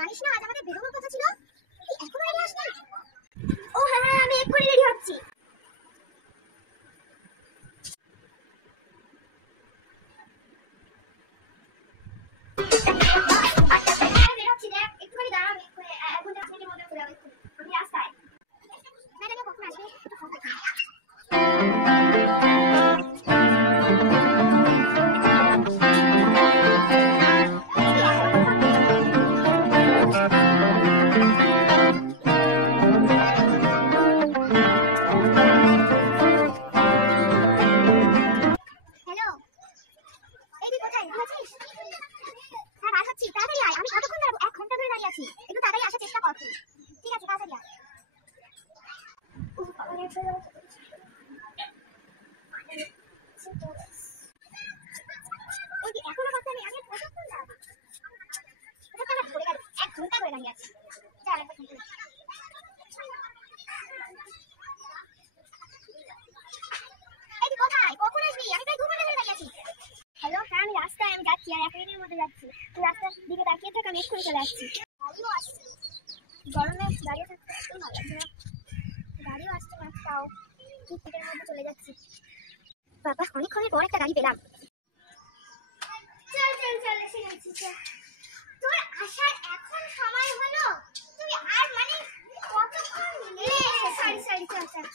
জানিস না আজ আমাদের বেরোনোর কথা ছিল, তুই এখনো রেডি হসনি? ও হ্যাঁ হ্যাঁ, আমি এক্ষুনি রেডি হচ্ছি। বেরোচ্ছি, দেখ একটুখানি দাঁড়া, আমি এক্ষুনি 1 ঘন্টা 5 মিনিটের মধ্যে চলে যাবো। আমি রাস্তায় না জানি কখন আসবে, একটু ফোন করছি। হ্যালো, হ্যাঁ আমি রাস্তায়, আমি যাচ্ছি, আর 1 মিনিটের মধ্যে যাচ্ছি। তুই রাস্তার দিকে তাকিয়ে থাক, আমি এক্ষুনি চলে যাচ্ছি। গাড়িও আসছে, গরমে দাঁড়িয়ে থাকতে একটু ভালো লাগছে না। গাড়িও আসছে না, তাও 2 মিনিটের মধ্যে চলে যাচ্ছি। বাবা, অনেকক্ষণের পর একটা গাড়ি পেলাম। চল চল চল, এসে গেছি। তোর আসার এখন সময় হলো, তুই আর মানে কতক্ষণ? সরি সরি, চল চল।